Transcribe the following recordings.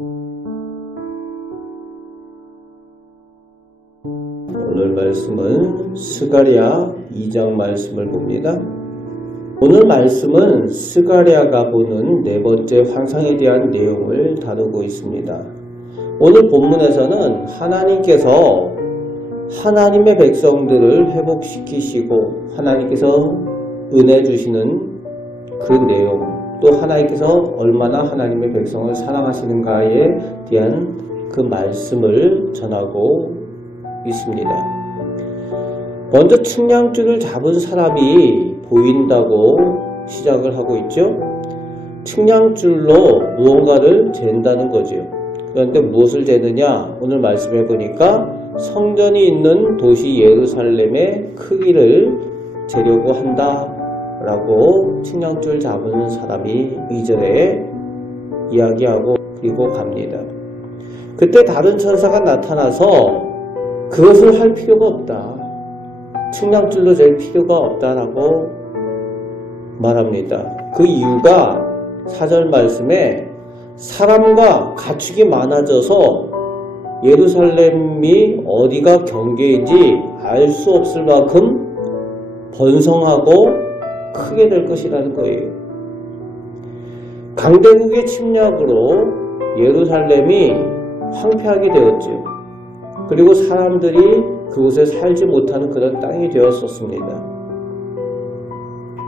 오늘 말씀은 스가랴 2장 말씀을 봅니다. 오늘 말씀은 스가랴가 보는 네 번째 환상에 대한 내용을 다루고 있습니다. 오늘 본문에서는 하나님께서 하나님의 백성들을 회복시키시고 하나님께서 은혜 주시는 그 내용, 또 하나님께서 얼마나 하나님의 백성을 사랑하시는가에 대한 그 말씀을 전하고 있습니다. 먼저 측량줄을 잡은 사람이 보인다고 시작을 하고 있죠. 측량줄로 무언가를 잰다는 거죠. 그런데 무엇을 재느냐? 오늘 말씀해 보니까 성전이 있는 도시 예루살렘의 크기를 재려고 한다라고 측량줄 잡은 사람이 2절에 이야기하고 그리고 갑니다. 그때 다른 천사가 나타나서 그것을 할 필요가 없다. 측량줄로 잴 필요가 없다라고 말합니다. 그 이유가 4절 말씀에 사람과 가축이 많아져서 예루살렘이 어디가 경계인지 알 수 없을 만큼 번성하고 크게 될 것이라는 거예요. 강대국의 침략으로 예루살렘이 황폐하게 되었죠. 그리고 사람들이 그곳에 살지 못하는 그런 땅이 되었었습니다.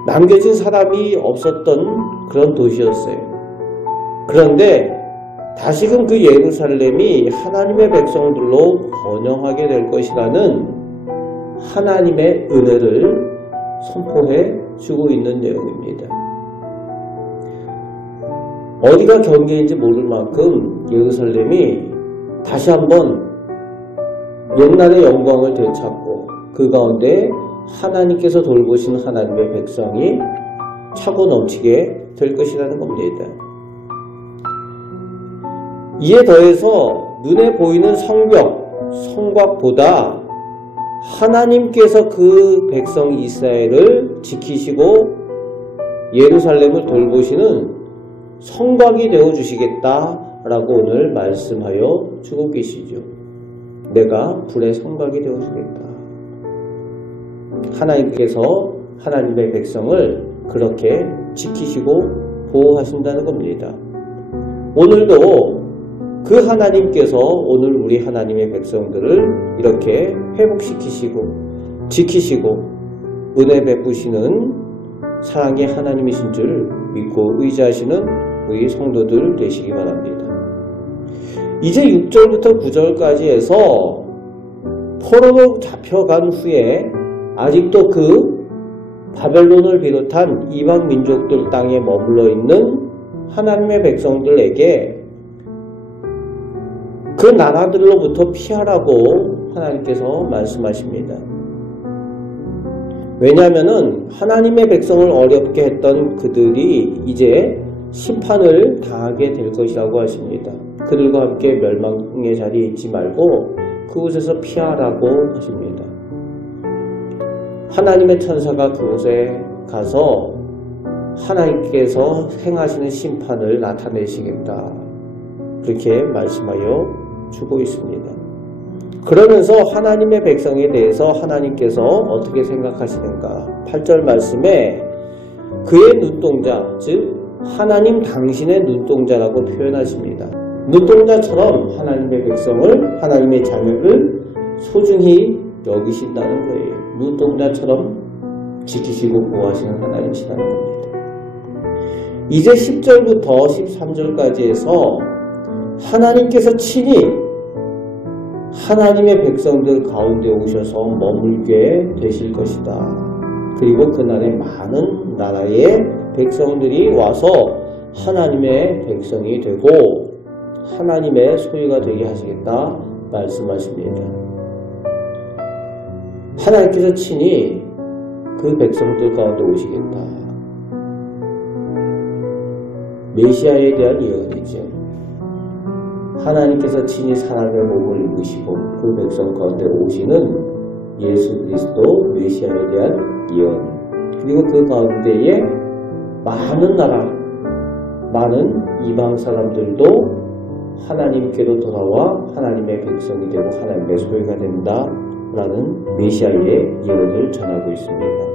남겨진 사람이 없었던 그런 도시였어요. 그런데 다시금 그 예루살렘이 하나님의 백성들로 번영하게 될 것이라는 하나님의 은혜를 선포해 주고 있는 내용입니다. 어디가 경계인지 모를 만큼 예루살렘이 다시 한번 옛날의 영광을 되찾고 그 가운데 하나님께서 돌보신 하나님의 백성이 차고 넘치게 될 것이라는 겁니다. 이에 더해서 눈에 보이는 성곽보다 하나님께서 그 백성 이스라엘을 지키시고 예루살렘을 돌보시는 성곽이 되어주시겠다라고 오늘 말씀하여 주고 계시죠. 내가 불의 성곽이 되어주겠다. 하나님께서 하나님의 백성을 그렇게 지키시고 보호하신다는 겁니다. 오늘도 그 하나님께서 오늘 우리 하나님의 백성들을 이렇게 회복시키시고 지키시고 은혜 베푸시는 사랑의 하나님이신 줄 믿고 의지하시는 우리 성도들 되시기 바랍니다. 이제 6절부터 9절까지 해서 포로로 잡혀간 후에 아직도 그 바벨론을 비롯한 이방 민족들 땅에 머물러 있는 하나님의 백성들에게 그 나라들로부터 피하라고 하나님께서 말씀하십니다. 왜냐하면 하나님의 백성을 어렵게 했던 그들이 이제 심판을 당하게 될 것이라고 하십니다. 그들과 함께 멸망의 자리에 있지 말고 그곳에서 피하라고 하십니다. 하나님의 천사가 그곳에 가서 하나님께서 행하시는 심판을 나타내시겠다. 그렇게 말씀하여 주고 있습니다. 그러면서 하나님의 백성에 대해서 하나님께서 어떻게 생각하시는가? 8절 말씀에 그의 눈동자, 즉 하나님 당신의 눈동자라고 표현하십니다. 눈동자처럼 하나님의 백성을, 하나님의 자녀를 소중히 여기신다는 거예요. 눈동자처럼 지키시고 보호하시는 하나님이시라는 겁니다. 이제 10절부터 13절까지 해서 하나님께서 친히 하나님의 백성들 가운데 오셔서 머물게 되실 것이다. 그리고 그날에 많은 나라의 백성들이 와서 하나님의 백성이 되고 하나님의 소유가 되게 하시겠다 말씀하십니다. 하나님께서 친히 그 백성들 가운데 오시겠다. 메시아에 대한 예언이죠. 하나님께서 친히 사람의 몸을 입으시고 그 백성 가운데 오시는 예수 그리스도 메시아에 대한 예언, 그리고 그 가운데에 많은 나라, 많은 이방 사람들도 하나님께로 돌아와 하나님의 백성이 되고 하나님의 소유가 된다라는 메시아의 예언을 전하고 있습니다.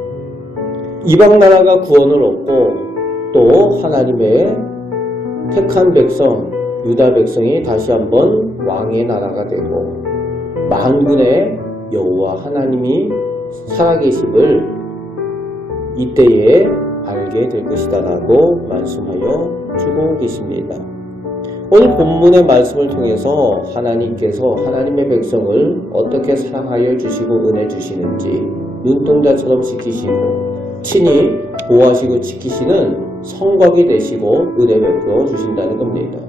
이방 나라가 구원을 얻고 또 하나님의 택한 백성 유다 백성이 다시 한번 왕의 나라가 되고 만군의 여호와 하나님이 살아계심을 이때에 알게 될 것이다 라고 말씀하여 주고 계십니다. 오늘 본문의 말씀을 통해서 하나님께서 하나님의 백성을 어떻게 사랑하여 주시고 은혜 주시는지 눈동자처럼 지키시고 친히 보호하시고 지키시는 성곽이 되시고 은혜 베풀어 주신다는 겁니다.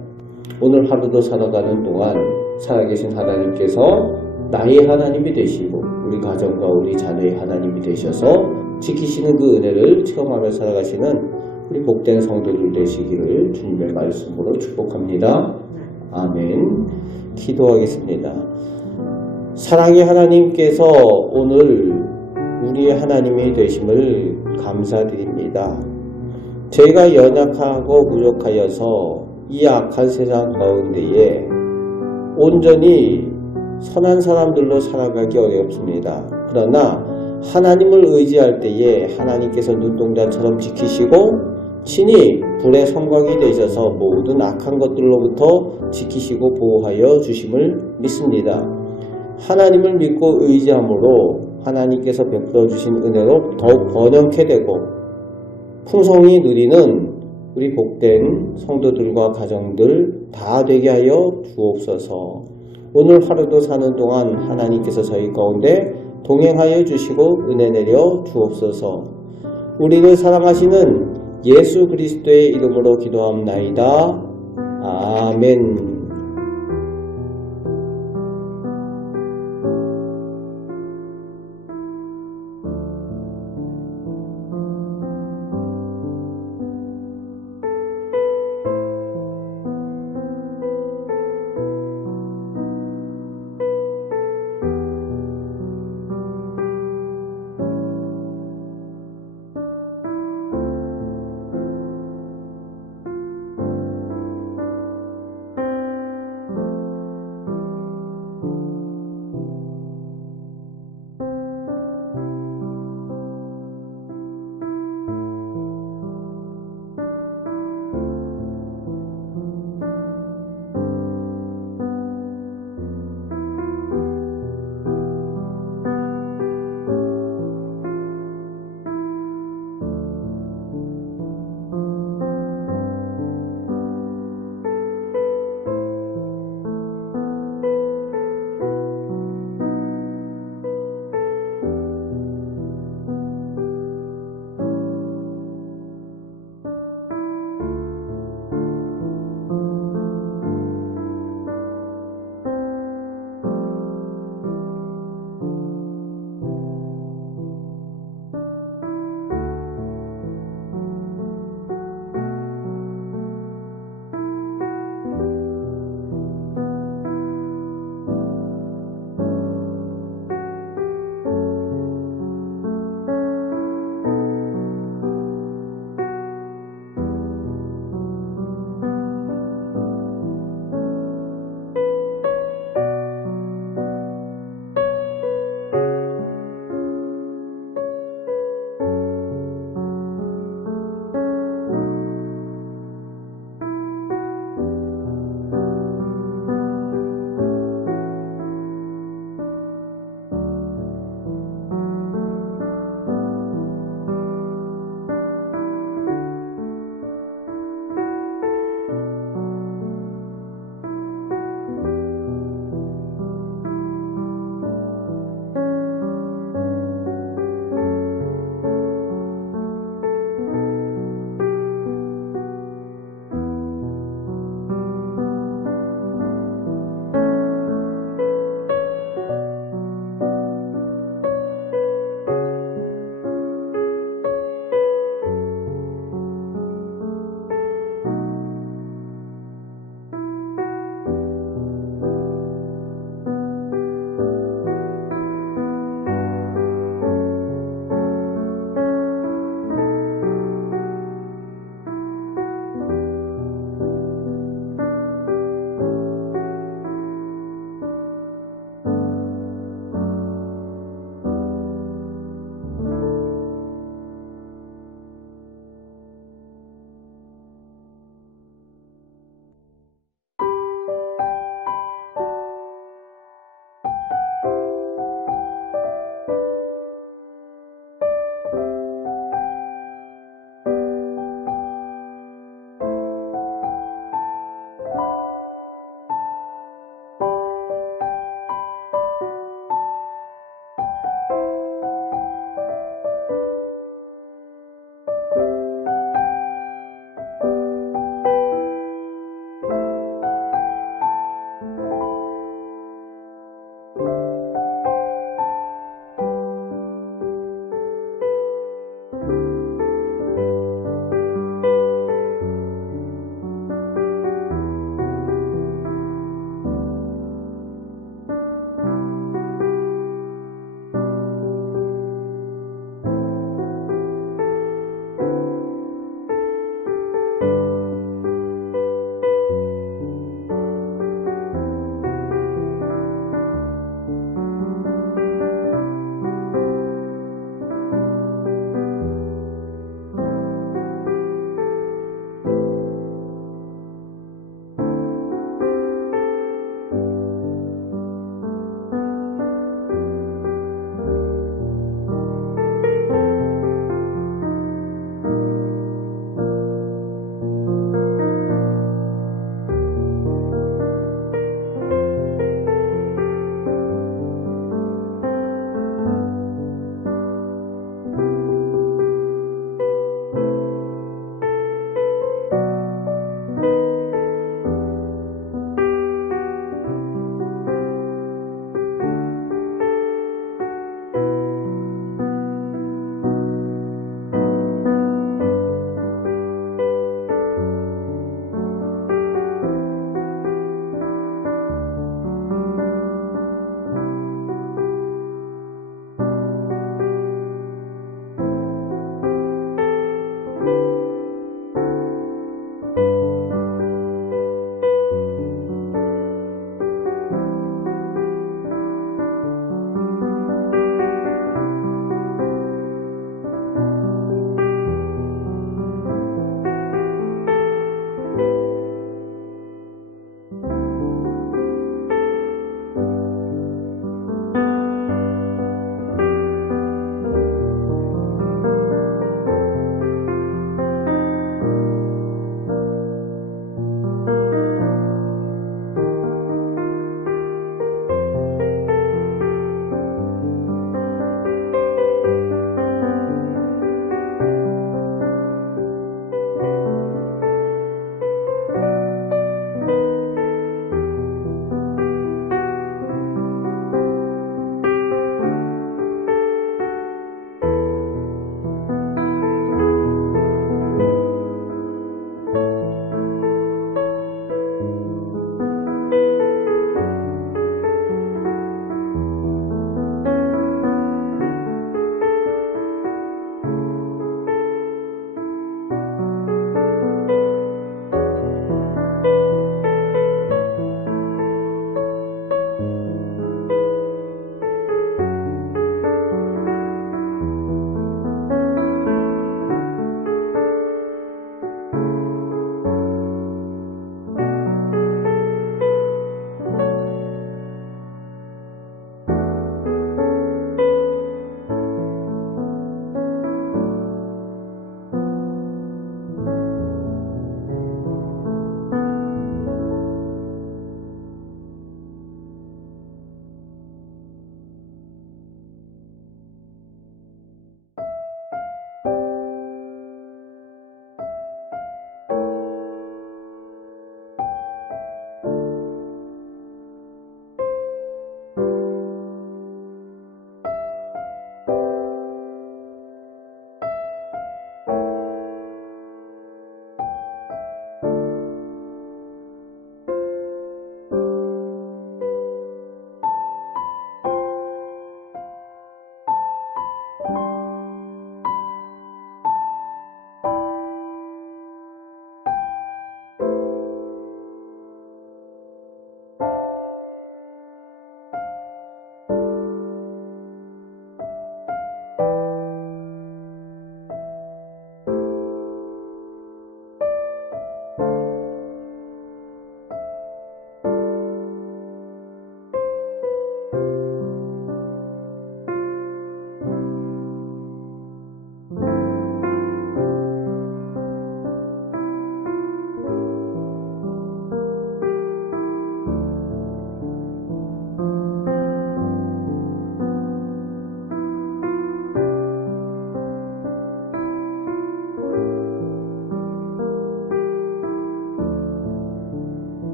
오늘 하루도 살아가는 동안 살아계신 하나님께서 나의 하나님이 되시고 우리 가정과 우리 자녀의 하나님이 되셔서 지키시는 그 은혜를 체험하며 살아가시는 우리 복된 성도들 되시기를 주님의 말씀으로 축복합니다. 아멘. 기도하겠습니다. 사랑의 하나님께서 오늘 우리의 하나님이 되심을 감사드립니다. 저희가 연약하고 무력하여서 이 악한 세상 가운데에 온전히 선한 사람들로 살아가기 어렵습니다. 그러나 하나님을 의지할 때에 하나님께서 눈동자처럼 지키시고 친히 불의 성곽이 되셔서 모든 악한 것들로부터 지키시고 보호하여 주심을 믿습니다. 하나님을 믿고 의지함으로 하나님께서 베풀어 주신 은혜로 더욱 번영케 되고 풍성히 누리는 우리 복된 성도들과 가정들 다 되게 하여 주옵소서. 오늘 하루도 사는 동안 하나님께서 저희 가운데 동행하여 주시고 은혜 내려 주옵소서. 우리를 사랑하시는 예수 그리스도의 이름으로 기도합나이다. 아멘.